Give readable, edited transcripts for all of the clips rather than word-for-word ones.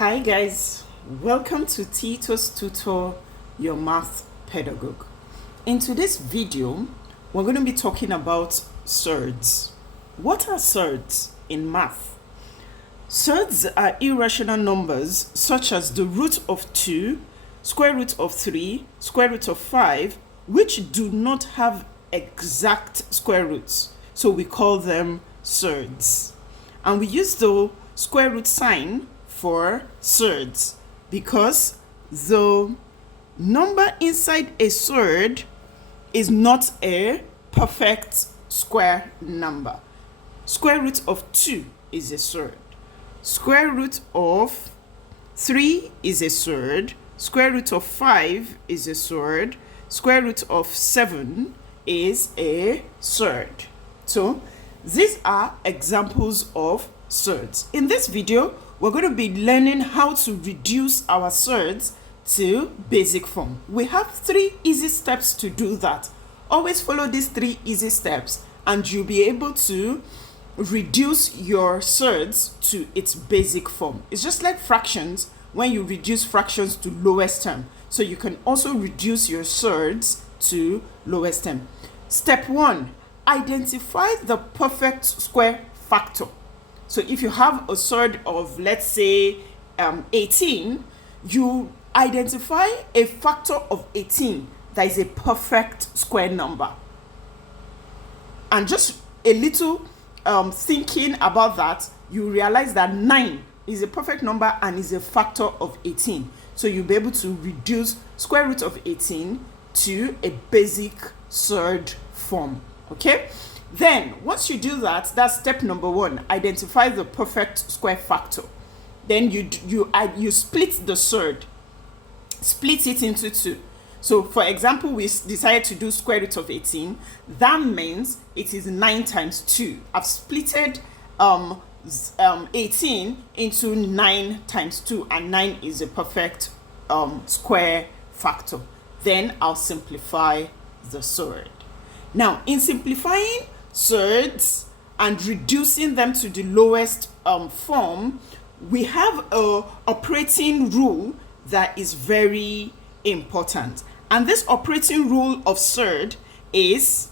Hi guys, welcome to Titostutor, your math pedagogue. In today's video, we're going to be talking about surds. What are surds in math? Surds are irrational numbers such as the root of 2, square root of 3, square root of 5, which do not have exact square roots. So we call them surds. And we use the square root sign for surds because the number inside a surd is not a perfect square number. Square root of 2 is a surd. Square root of 3 is a surd. Square root of 5 is a surd. Square root of 7 is a surd. So these are examples of surds. In this video, we're going to be learning how to reduce our surds to basic form. We have 3 easy steps to do that. Always follow these 3 easy steps and you'll be able to reduce your surds to its basic form. It's just like fractions when you reduce fractions to lowest term. So you can also reduce your surds to lowest term. Step 1, identify the perfect square factor. So if you have a surd of, let's say, 18, you identify a factor of 18 that is a perfect square number. And just a little thinking about that, you realize that 9 is a perfect number and is a factor of 18. So you'll be able to reduce square root of 18 to a basic surd form. Okay? Then, once you do that, that's step number 1. Identify the perfect square factor. Then you split the surd. Split it into 2. So, for example, we decided to do square root of 18. That means it is 9 times 2. I've splitted 18 into 9 times 2, and 9 is a perfect square factor. Then I'll simplify the surd. Now, in simplifying surds and reducing them to the lowest form, we have a operating rule that is very important. And this operating rule of surd is,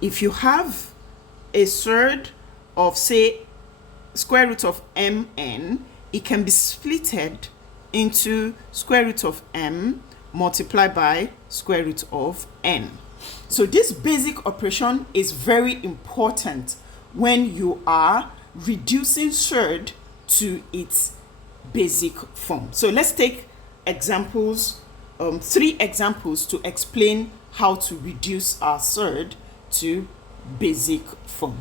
if you have a surd of, say, square root of mn, it can be splitted into square root of m multiplied by square root of n. So this basic operation is very important when you are reducing surd to its basic form. So let's take examples, 3 examples to explain how to reduce our surd to basic form.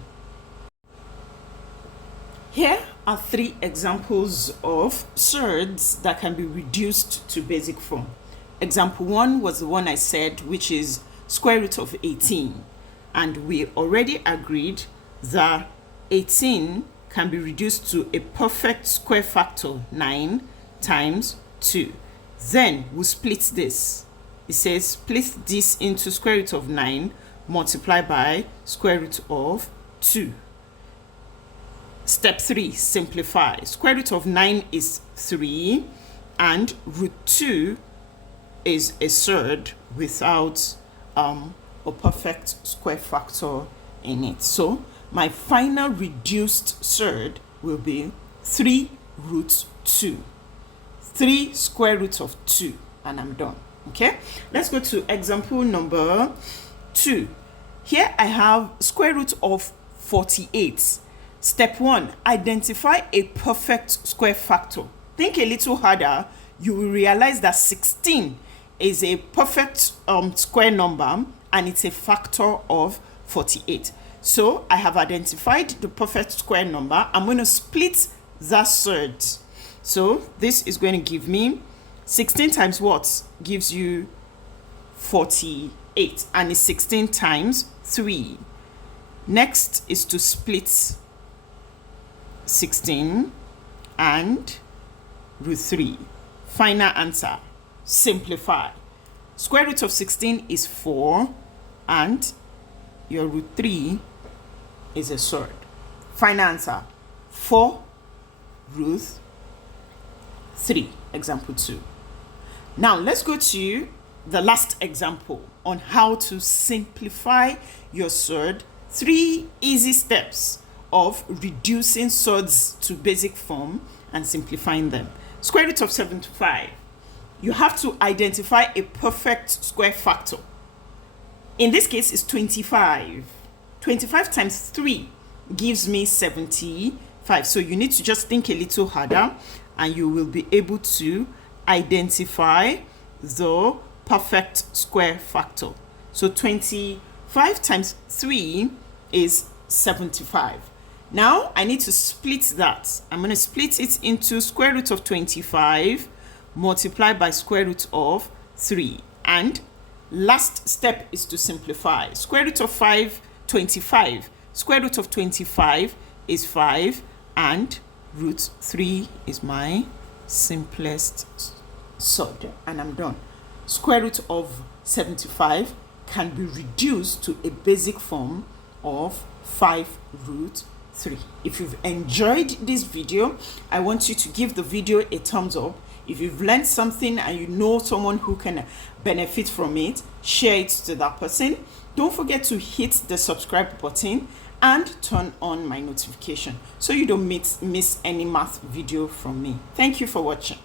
Here are 3 examples of surds that can be reduced to basic form. Example 1 was the one I said, which is square root of 18. And we already agreed that 18 can be reduced to a perfect square factor, 9 times 2. Then we'll split this. It says split this into square root of 9 multiplied by square root of 2. Step 3, simplify. Square root of 9 is 3 and root 2 is a surd without a perfect square factor in it. So my final reduced surd will be 3 root 2. 3 square root of 2, and I'm done. Okay, let's go to example number 2. Here I have square root of 48. Step 1, identify a perfect square factor. Think a little harder. You will realize that 16 is a perfect square number and it's a factor of 48. So I have identified the perfect square number. I'm going to split that surd. So this is going to give me 16 times what? Gives you 48, and it's 16 times 3. Next is to split 16 and root 3. Final answer, simplify. Square root of 16 is 4 and your root 3 is a surd. Final answer, 4 root 3. Example 2. Now let's go to the last example on how to simplify your surd. 3 easy steps of reducing surds to basic form and simplifying them. Square root of 75. You have to identify a perfect square factor. In this case, it's 25. 25 times 3 gives me 75. So you need to just think a little harder and you will be able to identify the perfect square factor. So 25 times 3 is 75. Now I need to split that. I'm going to split it into square root of 25 multiplied by square root of 3. And last step is to simplify. Square root of 25. Square root of 25 is 5 and root 3 is my simplest surd, and I'm done. Square root of 75 can be reduced to a basic form of 5 root 3. If you've enjoyed this video, I want you to give the video a thumbs up. If you've learned something and you know someone who can benefit from it, share it to that person. Don't forget to hit the subscribe button and turn on my notification so you don't miss any math video from me. Thank you for watching.